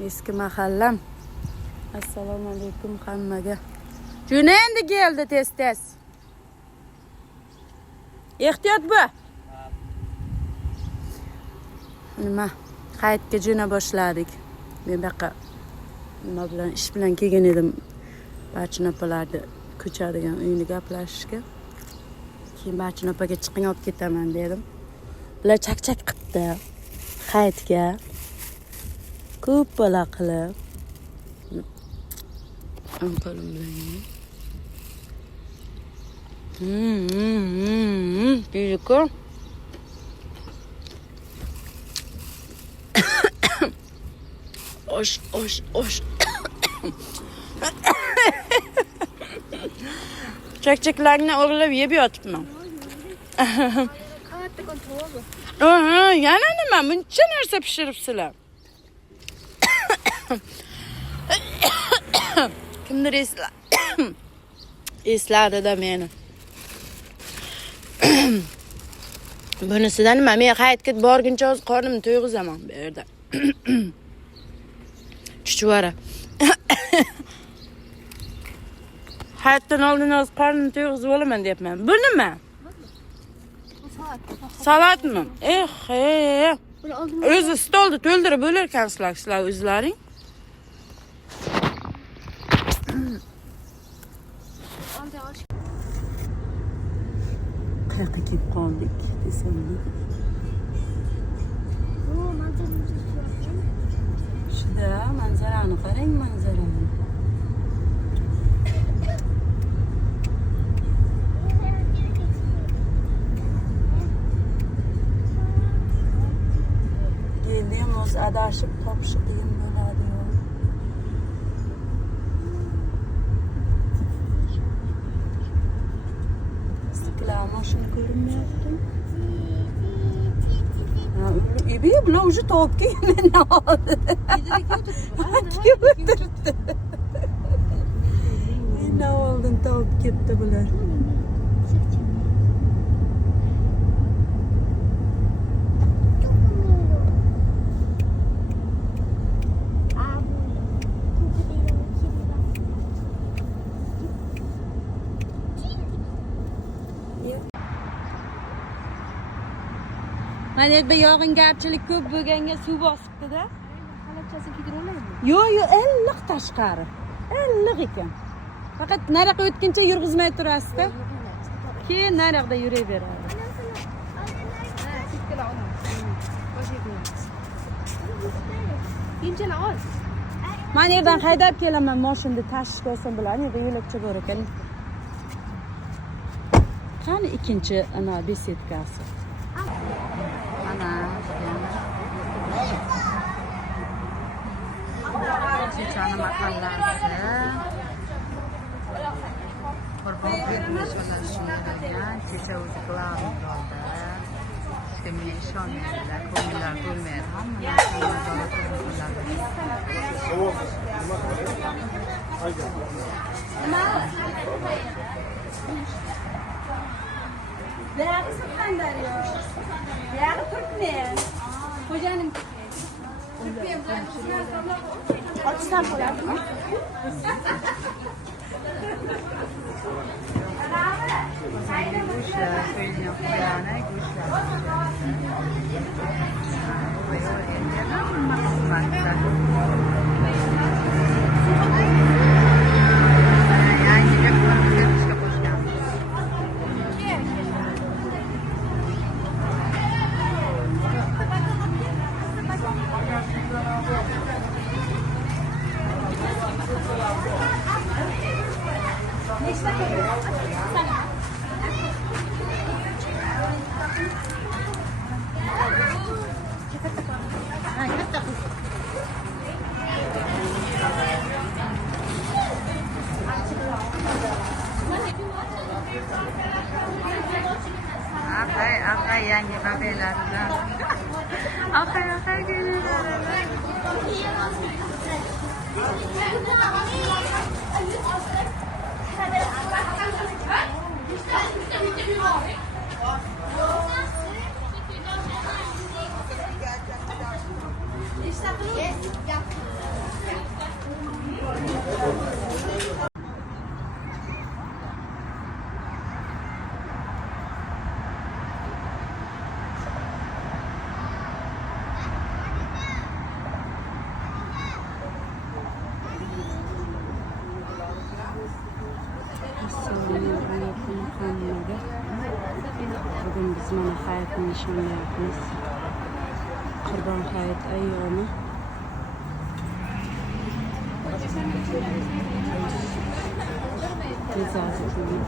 Eski mahallam. Assalomu alaykum hammaga. Juna endi keldi tez. Ehtiyot bu. Nima? Qaytga juna boshladik. Men baqa nima bilan ish bilan kelgan edim. Barchin opalarni ko'chadigan uyni gaplashishga. Keyin Barchin opaga chiqing olib ketaman dedim. Bular chak-chak qildi. Qaytga. Ko'p bola qilib. Qo'lim bilan. Beautiful. Osh. Chak-chaklarni o'g'irlab yeb yotibman. Qavatda kontrol. Yana nima? Buncha narsa pishiribsizlar. Kimdir esladi-da meni. Bunisidan nima? Men qaytib borguncha o'z qornimni to'yg'izaman bu yerda. Chuchvara. Hayotdan oldin o'z qornimni to'yg'izib olaman deyapman. Bu nima? Salatmi? O'zi stolni to'ldirib bo'larkansizlar sizlar o'zlaring. Qayerga kelib qoldik desam. Shunda manzarani qarang, manzarani. Endi o'z adashib topishi qiyin bo'ladi. Mashina ko'rinmayapti. İbi bular уже topib kelgan oldi. Mendan oldin topib ketdi bular. Mana yerda yog'ingarchilik ko'p bo'lganga suv bosibdi-da. Xalachasini kiydirib olaymi? Yo'q, illiq tashqari. Illiq ekan. Faqat nariyoqqa o'tguncha yurg'izmay turasiz-da. Keyin nariyoqda yuraveradi. Kiyimchalar ol. Mana yerdan haydab kelaman, mashinada tashib olsam bo'ladi. Yerda yo'lakcha bor ekan. Qani ikkinchi ana besetkasi. Ana. Chechani mahallasi. Qurbon hayitini nishonlanishgan kecha o'zi glavni bo'ldi. Sizga men ishonmaydilar, ko'ngillar bo'lmaydi. Buyog'i Surxondaryo. Buyog'i Turkmen. Xo'janim ochsam bo'ladimi? Go'shtlar, qo'yilgan qo'yani, go'shtlar. Akay yangi babaylardan. Akay geliyorlar. Bugün biz mana hayatni nishonlayapmiz. Qurbon hayit ayyomi. Tezazitini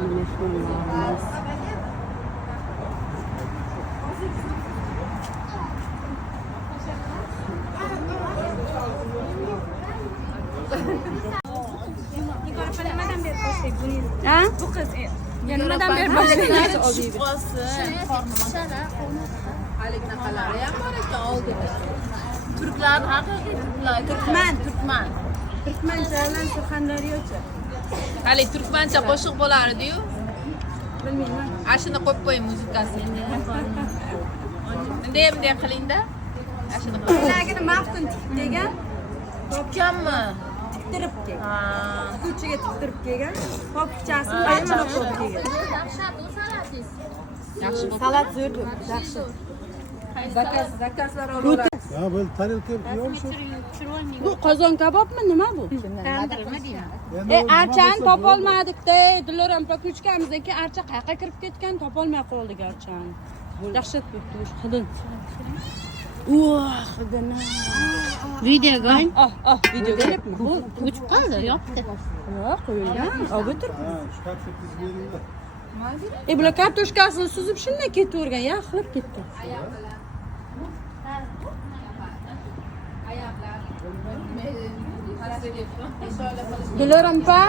böyle qilib mehmonlarimiz ha? Bu kız Nimadan berib boshlaymiz? halikni qalari ham bor ekan oldida. Turklar haqiqiy turkman. Turkmanchalar Surxondaryocha. Hali turkmancha qo'shiq bo'lar edi-yu. Bilmayman. Ashuni qo'yib qo'ying muzikasini. Bunday qiling-da. Ashuni qo'ying. Bilagini maftun degan Tikkanmi? tiktirib kelgan. Ha. Ko'chaga tiktirib kelgan. Popchasini bachini qo'yib kelgan. Yaxshi bo'ldi. Salat zo'r, yaxshi. Zakazlar olib. Ya böyle tarelka yiyor musun? Bu qozon kabobmi, nima bu? Tandirma deyman. Archani topolmadik-da. Diloram pakuchkamizdan keyin archa qayerga kirib ketgan, topolmay qoldik archani. Dahshat bo'ldi, xudin. Xudina. Videoga Video kelepmi? Bu o'chib qoldi, yopdi. yo'q, qo'yilgan. Olib tur. Ha şu kapsa biz vereyim de. Bular kartoshkasini suzib shunday ketavergan, yaxlab ketdi. Diloram pa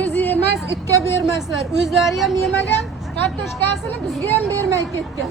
o'zi emas, itga bermaslar. O'zlari ham yemagan, kartoshkasini bizga ham bermay ketgan.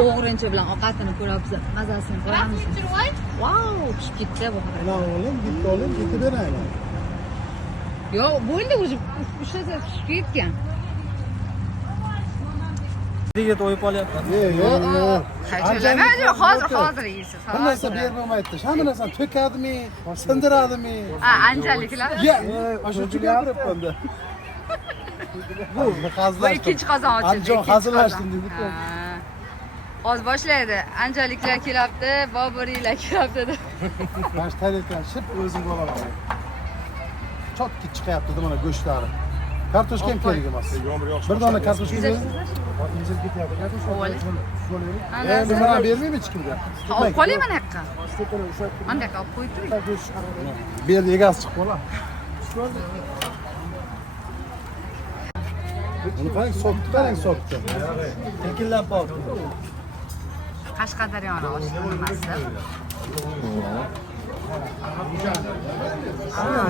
O'g'rincha bilan ovqatini ko'ramiz, mazasini ko'ramiz. Vau, pishib ketdi bu xabar. Lan oğlum git oğlum git vereyim. Yo'q, bo'ldi o'zi ushlasa pishib ketgan. Diga to'yib olyapman. Yok. Qaychalamadi, hozir yeysiz. Bir narsa bermem aytdi. Hamma narsani to'kadimi, sindiradimi? Ha, anjaliklar. Ya, ashuncha gapiribman da. Bu Bu hazırlaştım. ikkinchi qozon ochildi. Anjon hazırlaştım dedi. Hozir boshlaydi. Anjaliklar kelyapti, Boburiylar kelyapti deb. Ben şu tarelkani ship o'zim bo'laman. Chotki chiqyapti mana go'shtlari. Kartoshka ham kerak emas. Bir dona kartoshka bering. İncil ketyapti. Endi mana bermaymi hech kimga? Olib qo'ying mana yoqqa. Mana yoqqa olib qo'yib turing. Bu yerda egasi chiqib qolar. Buni qarang, sokdi. Tekillab qoldi. Qashqadaryoni oshxonasi.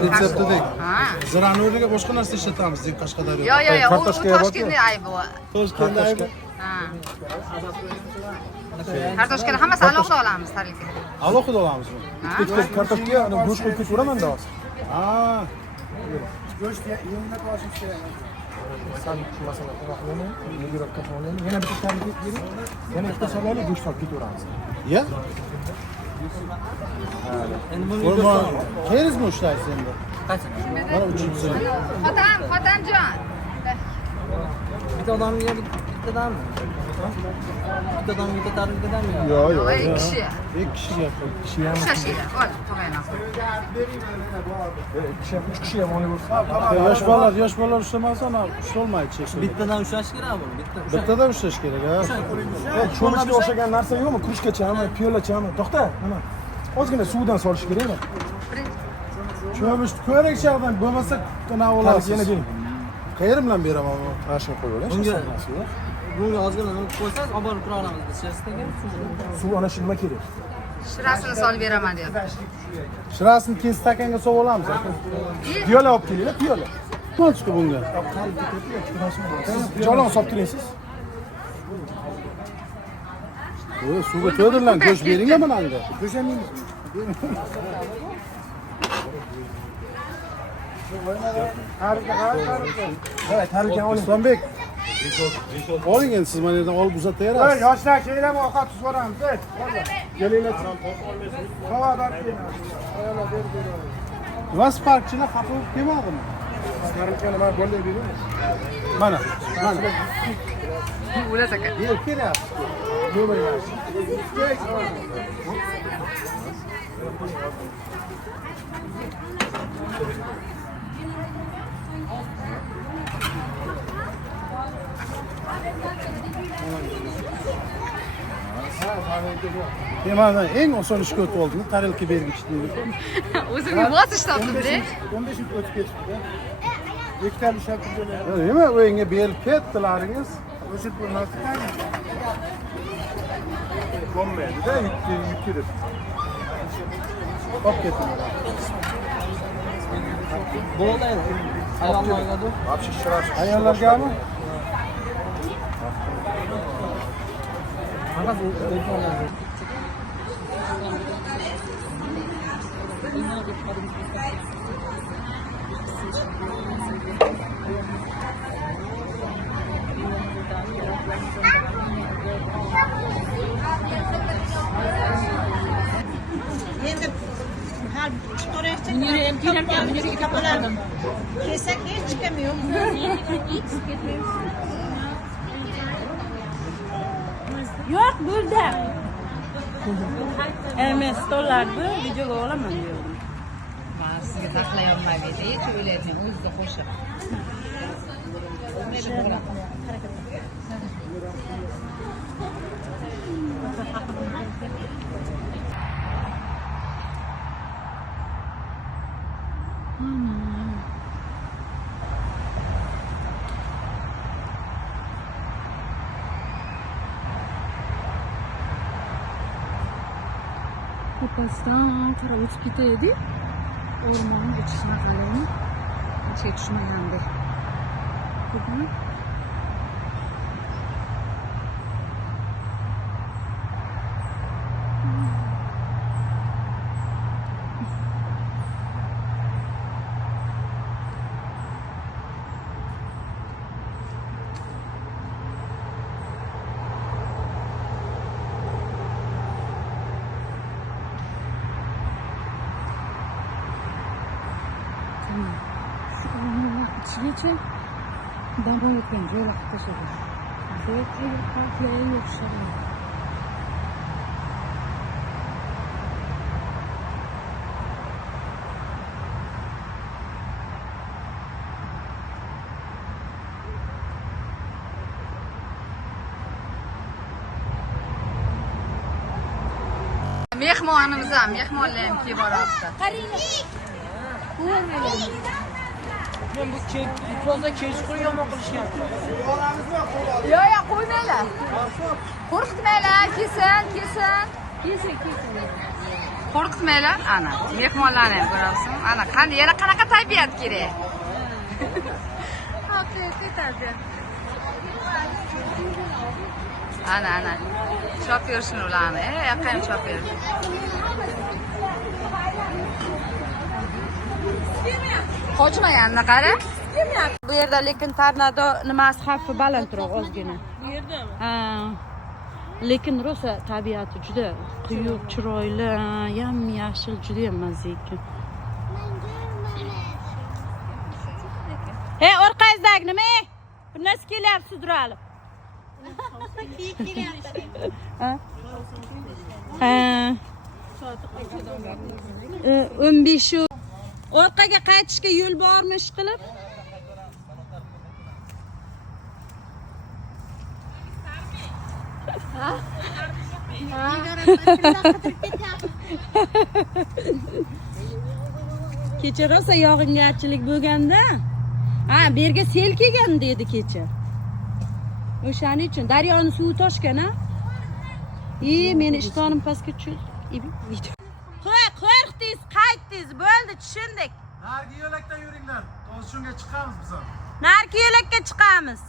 Retseptidek. Ha. Zirani o'rniga boshqa narsa ishlatamiz, deb Qashqadaryo. Yo'q, u Toshkentning aybi bu. Toshkentda aybi. Ha. Kartoshkani hammasi alohida olamiz tarelka. Alohida olamizmi? Kartoshka go'sht qo'yib ketaveraman da hozir. Ha. Go'sht yengina qolish kerak. Sal masalan, yugurib qolgan. Yana bitta tarkib bering. Yana ikkita savolli go'sht olib ketaveramiz. Ya? Endi buni Kerizmi ushlaysiz endi? qaysi? Mana uchinchisi. Xotanjon. Bitta odamga bittadan. Bittadan bitta tarbiyadan mi? Yo'q. Ikki kishi. İki kişi yapıyor. Kishi ham, Shashida. Ol, to'g'ayna. uch kishi ham olib bo'lsa. Yosh bolalar ushlamasa ana ushlolmaydi chekib. Bittadan ushlash kerak buni. Bittada ushlash kerak, ha. Cho'mishga o'xshagan narsa yo'qmi? Krujkachami, piyolachami? To'xta, mana. Ozgina suvdan solish kerakmi? Cho'mish ko'rak chaqdan bo'lmasa kana olasiz. Yana bering. Qayeri bilan beraman buni? Qarshi qo'yaver. Bunga ozgina nima qo'ysangiz, olib borib tura olamiz biz icherisidagi. Suv ana shu nima kerak? Shirasini solib beraman deyapti. Shirasini kes stakanga solib olamiz. Piyola olib kelinglar, piyola. Nima chiqdi bunga? Jolon solib turing siz. Suvga to'ydirlan, go'sht beringlar mana unda. Go'sht ham yeymiz. Evet, tarifkan oling. Islambek, Oling endi siz mana yerdan olib Ey, uzataverasiz. yoshlar kelinglar, ovqat tuz boramiz. Ey, kelinglar. Havodan kelinglar. Ayollar ber. Vas parkchilar xafa bo'lib kelmadimi? Qarimkani men bo'lay beramiz. Mana. O'lasak. Yer kelyapti. Nomer yaxshi. Mana eng oson ishga o'tib oldingiz, tarelka bergich deydi. O'zimga bosish topdim-da. 15 yil o'tib ketibdi. Hektar ishlatib Nima o'yinga berib ketdilaringiz? o'sib bo'lmasdi. Bo'lmaydi-da, yutib. Olib keting. Ayollargami? Endi har chiqarayotgan kesak hech kim yo'q. Yo'q, bo'ldi. Emas, stollarni videoga olaman dedim. Men sizga taxlay olmaydi, hech o'ylayman o'zida qo'shib. Tepasidan qarab o'tib ketaydik. O'rmon o'tishni qalaymi? Hech tushmagandi. Ko'pmi? İçince ben böyle pencere vakti soruyorum. Böyle farklıya yok soruyorum. Mehmonimiz ham, mehmonlar ham kelib boryapti. Men bu fazla kechqurun yomon qilishyapti. Yo'q, qo'ymanglar. Qo'rqitmanglar, kesin. Qo'rqitmanglar, ana. Mehmonlarni ham ko'rasiz. Ana, qanday yana qanaqa tabiat kerak? Haqiqiy tabiat. Ana. Chopib yurishsin ularni. Yoqqa ham chopib yur. Qochmaganini qara. Bu yerda lekin tornado nimasi xavfi balandroq ozgina. Bu yerdami? Ha. Lekin rosa tabiati juda quyuq, chiroyli, yam-yashil, juda ham mazza ekan. Hey, orqangizdagi nima? Bu narsa kelyapti sudralib. Ha. 15 orqaga qaytishga yo'l bormi ish qilib? Kecha rosa yog'ingarchilik bo'lganda, ha, bu yerga sel kelgan dedi kecha. O'shaning uchun daryoning suvi toshgan, ha? Meni ishtonim pastga tushdi. Qo'rqdingiz, qaytdingiz, bo'ldi, tushundik. Narigi yo'lakdan yuringlar. Hozir shunga chiqamiz biz ham. Narigi yo'lakka chiqamiz.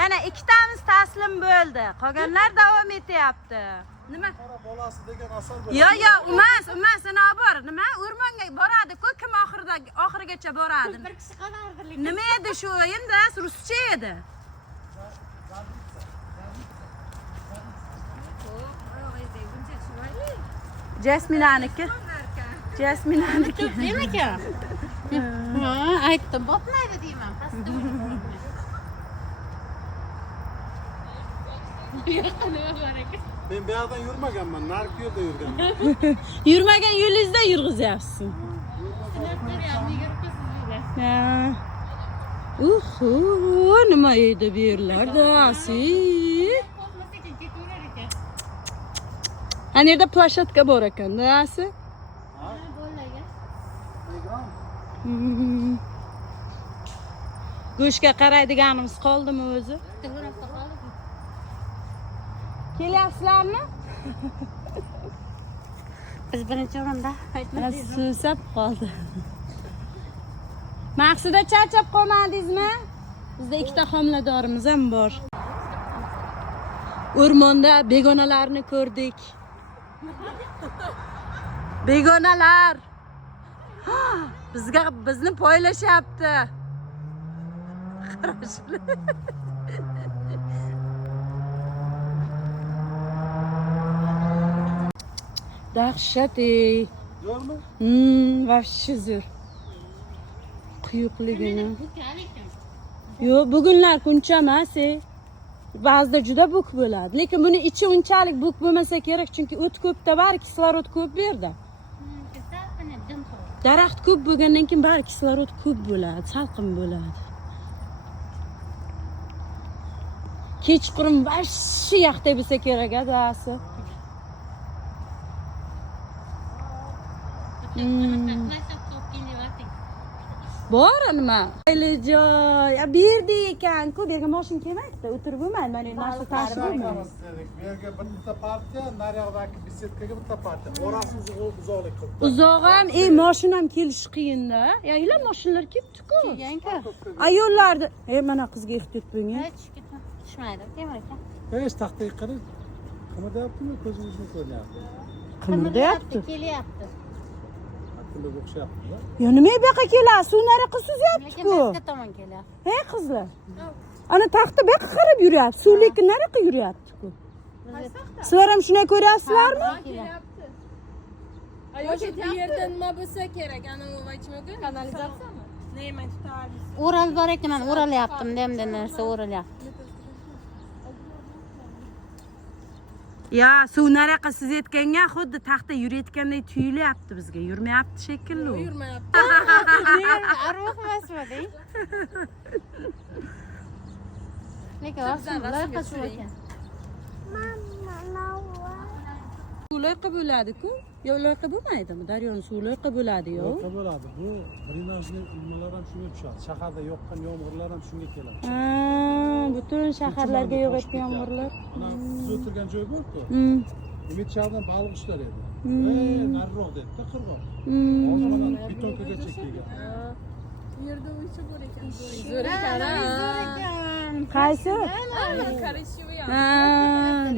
Yana ikkitamiz taslim bo'ldi. Qolganlar davom etyapti. Nima? Qora bolasi degan asar bor. Yo'q, emas, ana bor. Nima? O'rmonga boradi-ku, kim oxirigacha boradi. Bir kishi qolardi. Nima edi shu? Endi ruscha edi. Jasminaniki. Jasminaniki. Demak ya. Ha, aytdim, botmaydi deyman. Pastda Ben bu yerden yürümegenman, narki yolda yürügenman. Yurmagan yo'lingizda yurg'izyapsiz. Ha. Nima edi bu yerlarda? Ana yerda plashatka bor ekan-da, asi. Go'shtga qaraydiganimiz qoldimi o'zi? Kelyapsizlarmi? Biz birinchi o'rinda Susab qoldi. Maqsuda charchab qolmadingizmi? Bizda ikkita homiladorimiz ham bor. O'rmonda begonalarni ko'rdik. Begonalar. Bizni poylashyapti. Qarashlar. Dahshat ey. Zo'rmi? Vashshi zo'r. Quyuqligini. Yo'q, bugunlar kuncha emas. Ba'zida juda buk bo'ladi. Lekin buni ichi unchalik buk bo'lmasa kerak, chunki o't ko'pda bari kislorod ko'p bu yerda. Daraxt ko'p bo'lgandan keyin bari kislorod ko'p bo'ladi, salqin bo'ladi. Kechqurun vashshi yaqday bo'lsa kerak adasi. Bor nima? Aylijoy, bu yerda ekan-ku, bu yerga mashin kelmaydi, o'tirib bo'lmaydi, mana bu narsa tashib bo'lmaydi. Bu yerga bitta partiya, naryoqdagi bisetkaga bitta partiya. Orasi uzoqlik qildi. Uzoq ham, mashin ham kelish qiyin-da. Ya, ila mashinalar ketdi-ku. Ayollarni, mana qizga ehtiyot bo'ling. tushmaydi. Temir aka. Hech taxtaga qarang. Qimirlayaptimi, ko'zingizni ko'ryapti. Qimirlayapti. Kelyapti. Akıllı o'xshayapti-da. Ya nima bu yoqqa kelasiz? Suv nariyoqqa Lekin suzyapti-ku. bizga tomon kelyapti. Hey qizlar. Ana taxta bu yoqqa qarab yuryapti. Suv lekin nariyoqqa yuryapti-ku. Sizlar ham shunday ko'ryapsizlarmi? Bu yerda nima bo'lsa kerak? Ana u aytmoqda kanalizatsiyami? Nima tutardi? O'ral bor ekan, men o'ralyaptim, demda narsa o'ralyapti. Ya, suv nariyoqqa sizayotganga xuddi taxta yurayotganday tuyulyapti bizga. Yurmayapti shekilli. Yurmayapti. Arvoh emasmi? Lekin aslida loyihasi ekan. Suv loyqa bo'ladi-ku. Yo, loyqa bo'lmaydimi? Daryoning suvi loyqa bo'ladi-yo. Yo'q bo'ladi. Bu drenajli nimalar ham shunga tushadi. Shaharda yoqqan yomg'irlar ham shunga keladi. Butun shaharlarga yog'ayotgan yomg'irlar. Mana biz o'tirgan joy bor-ku. Umid shahardan baliq ushlar edi. Nariroq dedi-da, qirg'oq. Hozir mana betonkaga kelgan. Bu yerda o'ycha bor ekan. Zo'r ekan. Qaysi? Qarashiv yo'q.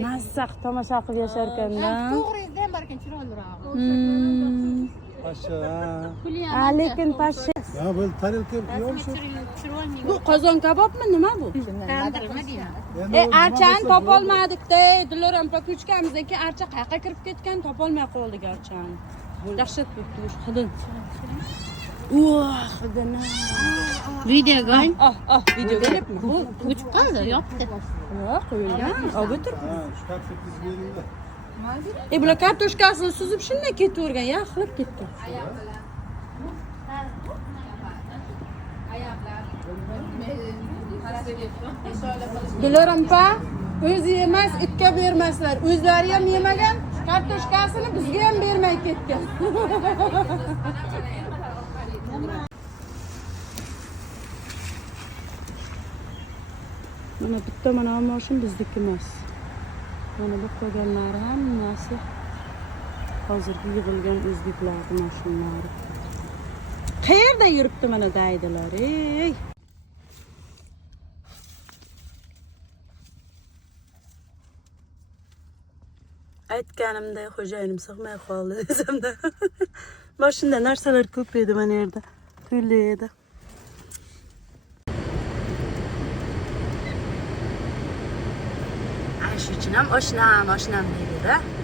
Massaq tomosha qilib yashar ekanda. To'g'ri ham bor ekan, chiroyliroq. Pashsha. Lekin pashsha. Ya bu tarelka yo'q. Chiroyli. Bu qozon kabobmi, nima bu? Tandirma deyman. Archani topolmadik-da. Diloram pa ko'chkamizdan keyin archa qayerga kirib ketgan, topolmay qoldik archani. Dahshat bo'ldi o'sha xudin. Xudina. Videoga. Video kelibmi? Bu o'chib qoldi, yopdi. Yo'q, qo'yilgan. Obitr. Ha, shu kartoshka beringlar. Bular kartoshkasini suzib shunday ketavergan, yaxlab ketdi. Diloram pa o'zi emas, itga bermaslar. O'zlari ham yemagan, kartoshkasini bizga ham bermay ketgan. Mana bitta mana mashin bizniki emas. Mana bu qolganlari hammasi hozirgi yig'ilgan o'zbeklar mashinalari. Qayerda yuribdi mana daydilar, ey. Aytganimda xo'jayinim sig'may qoldi desamda. Mashinada narsalar ko'p edi mana yerda. Pulli edi. Shu uchun ham oshnam deydi-da.